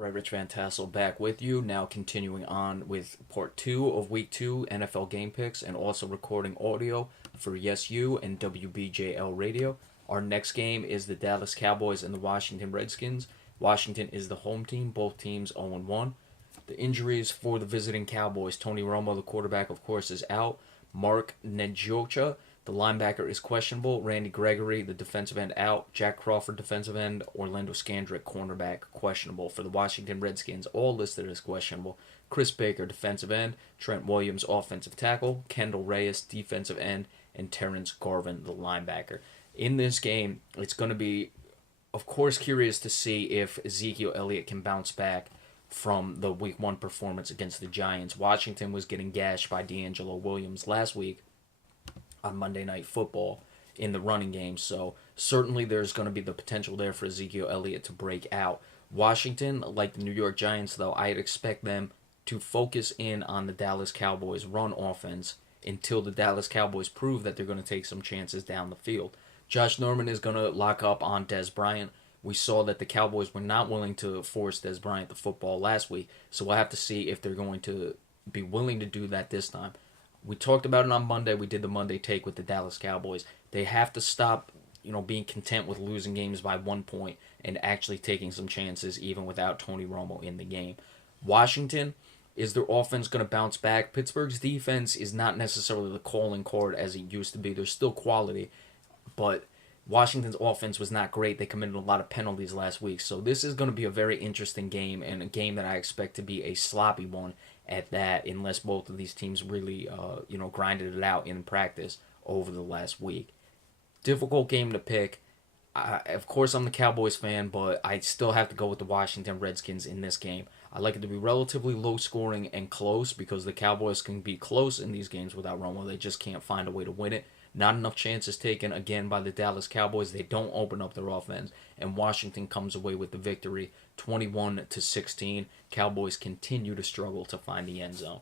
Right, Rich Van Tassel back with you. Now continuing on with part two of week two NFL game picks and also recording audio for Yes U and WBJL Radio. Our next game is the Dallas Cowboys and the Washington Redskins. Washington is the home team, both teams 0-1. The injuries for the visiting Cowboys: Tony Romo, the quarterback, of course, is out. Mark Njocha, the linebacker, is questionable. Randy Gregory, the defensive end, out. Jack Crawford, defensive end. Orlando Scandrick, cornerback, questionable. For the Washington Redskins, all listed as questionable. Chris Baker, defensive end. Trent Williams, offensive tackle. Kendall Reyes, defensive end. And Terrence Garvin, the linebacker. In this game, it's going to be, of course, curious to see if Ezekiel Elliott can bounce back from the week one performance against the Giants. Washington was getting gashed by D'Angelo Williams last week on Monday Night Football in the running game. So certainly there's going to be the potential there for Ezekiel Elliott to break out. Washington, like the New York Giants, though, I'd expect them to focus in on the Dallas Cowboys' run offense until the Dallas Cowboys prove that they're going to take some chances down the field. Josh Norman is going to lock up on Dez Bryant. We saw that the Cowboys were not willing to force Dez Bryant the football last week, so we'll have to see if they're going to be willing to do that this time. We talked about it on Monday. We did the Monday take with the Dallas Cowboys. They have to stop, being content with losing games by 1 point and actually taking some chances even without Tony Romo in the game. Washington, is their offense going to bounce back? Pittsburgh's defense is not necessarily the calling card as it used to be. There's still quality, but Washington's offense was not great. They committed a lot of penalties last week. So this is going to be a very interesting game and a game that I expect to be a sloppy one at that, unless both of these teams really, grinded it out in practice over the last week. Difficult game to pick. Of course, I'm the Cowboys fan, but I still have to go with the Washington Redskins in this game. I like it to be relatively low scoring and close because the Cowboys can be close in these games without Romo. They just can't find a way to win it. Not enough chances taken again by the Dallas Cowboys. They don't open up their offense, and Washington comes away with the victory, 21-16. Cowboys continue to struggle to find the end zone.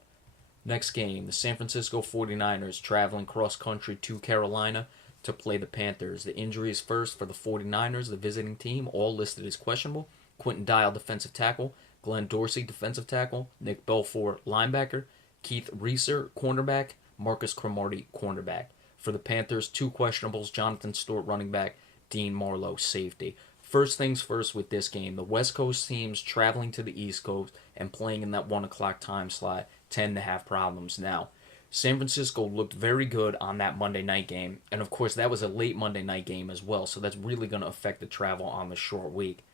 Next game, the San Francisco 49ers traveling cross country to Carolina to play the Panthers. The injuries first for the 49ers, the visiting team, all listed as questionable. Quentin Dial, defensive tackle. Glenn Dorsey, defensive tackle. Nick Belfort, linebacker. Keith Reeser, cornerback. Marcus Cromartie, cornerback. For the Panthers, two questionables: Jonathan Stewart, running back; Dean Marlowe, safety. First things first with this game, the West Coast teams traveling to the East Coast and playing in that 1 o'clock time slot tend to have problems. Now, San Francisco looked very good on that Monday night game, and of course that was a late Monday night game as well, so that's really going to affect the travel on the short week.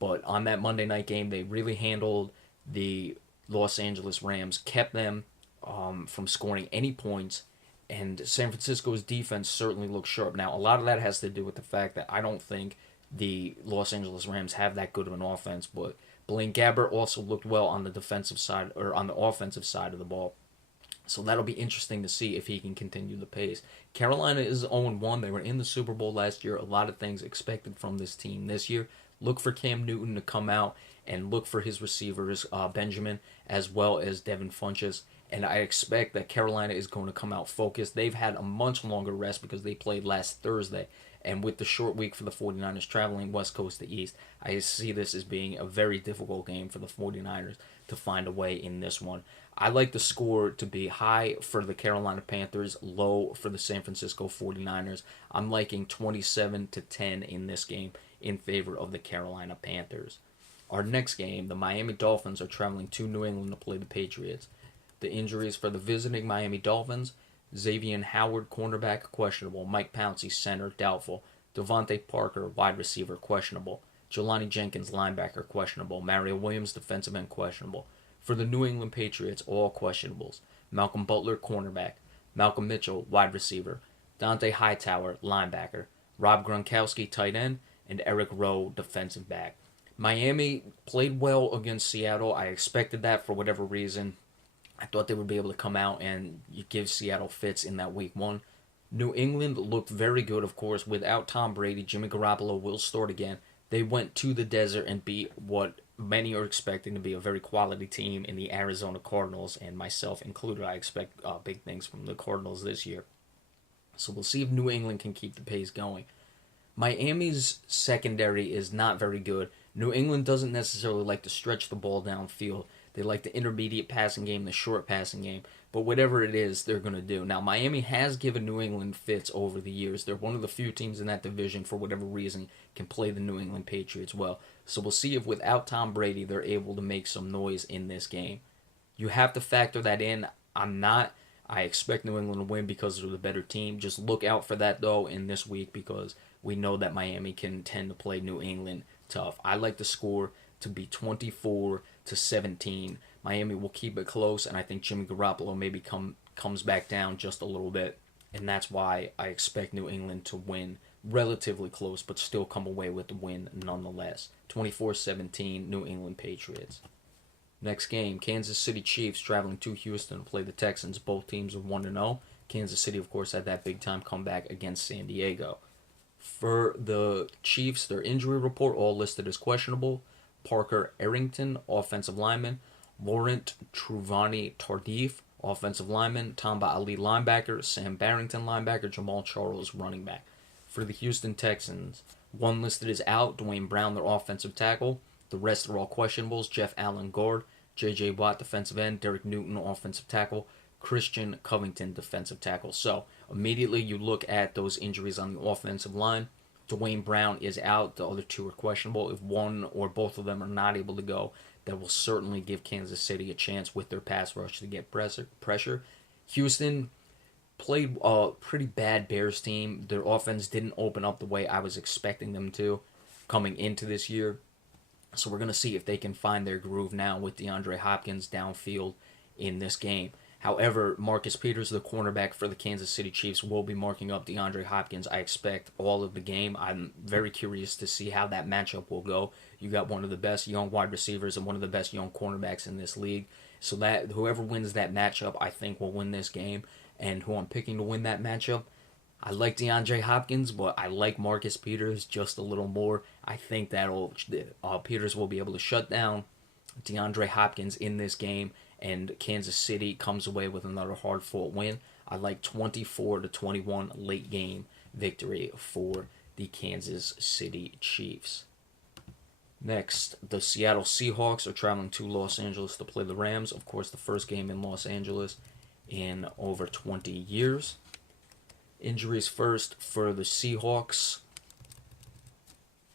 But on that Monday night game, they really handled the Los Angeles Rams, kept them from scoring any points, and San Francisco's defense certainly looks sharp. Now, a lot of that has to do with the fact that I don't think the Los Angeles Rams have that good of an offense, but Blaine Gabbert also looked well on the defensive side, or on the offensive side of the ball. So that'll be interesting to see if he can continue the pace. Carolina is 0-1. They were in the Super Bowl last year. A lot of things expected from this team this year. Look for Cam Newton to come out and look for his receivers, Benjamin, as well as Devin Funchess. And I expect that Carolina is going to come out focused. They've had a much longer rest because they played last Thursday. And with the short week for the 49ers traveling West Coast to East, I see this as being a very difficult game for the 49ers to find a way in this one. I like the score to be high for the Carolina Panthers, low for the San Francisco 49ers. I'm liking 27-10 in this game in favor of the Carolina Panthers. Our next game, the Miami Dolphins are traveling to New England to play the Patriots. The injuries for the visiting Miami Dolphins: Xavier Howard, cornerback, questionable; Mike Pouncey, center, doubtful; Devontae Parker, wide receiver, questionable; Jelani Jenkins, linebacker, questionable; Mario Williams, defensive end, questionable. For the New England Patriots, all questionables: Malcolm Butler, cornerback; Malcolm Mitchell, wide receiver; Dante Hightower, linebacker; Rob Gronkowski, tight end; and Eric Rowe, defensive back. Miami played well against Seattle. I expected that for whatever reason. I thought they would be able to come out and give Seattle fits in that week one. New England looked very good, of course. Without Tom Brady, Jimmy Garoppolo will start again. They went to the desert and beat what many are expecting to be a very quality team in the Arizona Cardinals, and myself included. I expect big things from the Cardinals this year. So we'll see if New England can keep the pace going. Miami's secondary is not very good. New England doesn't necessarily like to stretch the ball downfield. They like the intermediate passing game, the short passing game. But whatever it is, they're going to do. Now, Miami has given New England fits over the years. They're one of the few teams in that division, for whatever reason, can play the New England Patriots well. So we'll see if without Tom Brady, they're able to make some noise in this game. You have to factor that in. I'm not. I expect New England to win because they're the better team. Just look out for that, though, in this week because we know that Miami can tend to play New England tough. I like the score to be 24-17. Miami will keep it close, and I think Jimmy Garoppolo maybe comes back down just a little bit, and that's why I expect New England to win relatively close, but still come away with the win nonetheless. 24-17, New England Patriots. Next game, Kansas City Chiefs traveling to Houston to play the Texans. Both teams are 1-0. Kansas City, of course, had that big-time comeback against San Diego. For the Chiefs, their injury report all listed as questionable. Parker Arrington, offensive lineman. Laurent Truvani Tardif, offensive lineman. Tamba Ali, linebacker. Sam Barrington, linebacker. Jamal Charles, running back. For the Houston Texans, one listed as out. Dwayne Brown, their offensive tackle. The rest are all questionables. Jeff Allen, guard. J.J. Watt, defensive end. Derek Newton, offensive tackle. Christian Covington, defensive tackle. So, immediately you look at those injuries on the offensive line. Dwayne Brown is out. The other two are questionable. If one or both of them are not able to go, that will certainly give Kansas City a chance with their pass rush to get pressure. Houston played a pretty bad Bears team. Their offense didn't open up the way I was expecting them to coming into this year. So we're going to see if they can find their groove now with DeAndre Hopkins downfield in this game. However, Marcus Peters, the cornerback for the Kansas City Chiefs, will be marking up DeAndre Hopkins, I expect, all of the game. I'm very curious to see how that matchup will go. You got one of the best young wide receivers and one of the best young cornerbacks in this league. So that whoever wins that matchup, I think, will win this game. And who I'm picking to win that matchup, I like DeAndre Hopkins, but I like Marcus Peters just a little more. I think that Peters will be able to shut down DeAndre Hopkins in this game, and Kansas City comes away with another hard-fought win. I like 24-21 late game victory for the Kansas City Chiefs. Next, the Seattle Seahawks are traveling to Los Angeles to play the Rams. Of course, the first game in Los Angeles in over 20 years. Injuries first for the Seahawks.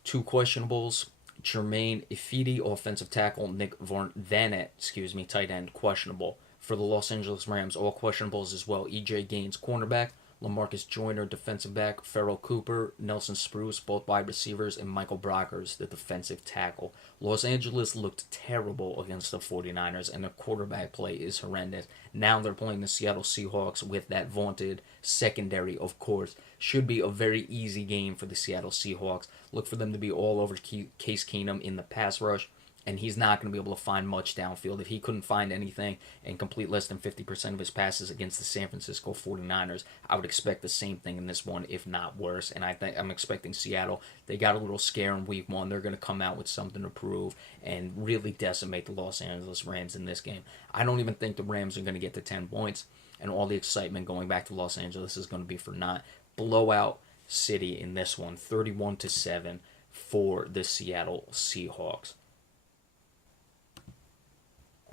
Two questionables. Jermaine Ifedi, offensive tackle. Nick Vanette, tight end, questionable. For the Los Angeles Rams, all questionables as well. E.J. Gaines, cornerback. LaMarcus Joyner, defensive back. Farrell Cooper, Nelson Spruce, both wide receivers. And Michael Brockers, the defensive tackle. Los Angeles looked terrible against the 49ers, and their quarterback play is horrendous. Now they're playing the Seattle Seahawks with that vaunted secondary, of course. Should be a very easy game for the Seattle Seahawks. Look for them to be all over Case Keenum in the pass rush, and he's not going to be able to find much downfield. If he couldn't find anything and complete less than 50% of his passes against the San Francisco 49ers, I would expect the same thing in this one, if not worse. And I'm expecting Seattle. They got a little scare in week one. They're going to come out with something to prove and really decimate the Los Angeles Rams in this game. I don't even think the Rams are going to get to 10 points, and all the excitement going back to Los Angeles is going to be for naught. Blowout city in this one, 31-7 for the Seattle Seahawks.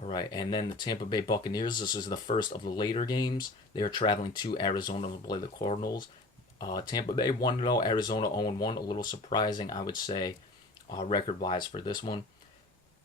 All right, and then the Tampa Bay Buccaneers. This is the first of the later games. They are traveling to Arizona to play the Cardinals. Tampa Bay 1-0, Arizona 0-1. A little surprising, I would say, record-wise for this one.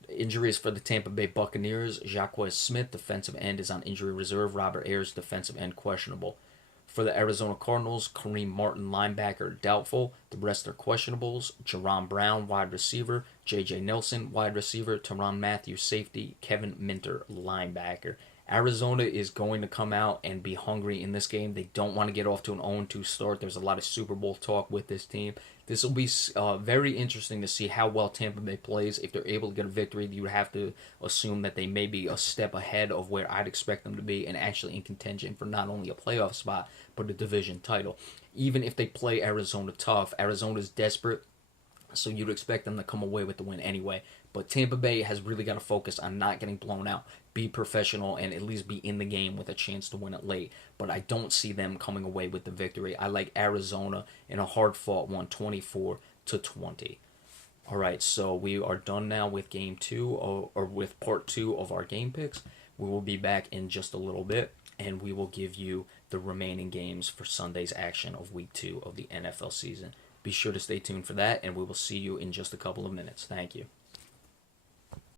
Injuries for the Tampa Bay Buccaneers. Jacquez Smith, defensive end, is on injury reserve. Robert Ayers, defensive end, questionable. For the Arizona Cardinals, Kareem Martin, linebacker, doubtful. The rest are questionables. Jerron Brown, wide receiver. J.J. Nelson, wide receiver. Tyrann Mathieu, safety. Kevin Minter, linebacker. Arizona is going to come out and be hungry in this game. They don't want to get off to an 0-2 start. There's a lot of Super Bowl talk with this team. This will be very interesting to see how well Tampa Bay plays. If they're able to get a victory, you would have to assume that they may be a step ahead of where I'd expect them to be and actually in contention for not only a playoff spot, but a division title. Even if they play Arizona tough, Arizona's desperate, so you'd expect them to come away with the win anyway. But Tampa Bay has really got to focus on not getting blown out, be professional, and at least be in the game with a chance to win it late. But I don't see them coming away with the victory. I like Arizona in a hard-fought one, 24-20. All right, so we are done now with game two, or with part two of our game picks. We will be back in just a little bit, and we will give you the remaining games for Sunday's action of week two of the NFL season. Be sure to stay tuned for that, and we will see you in just a couple of minutes. Thank you.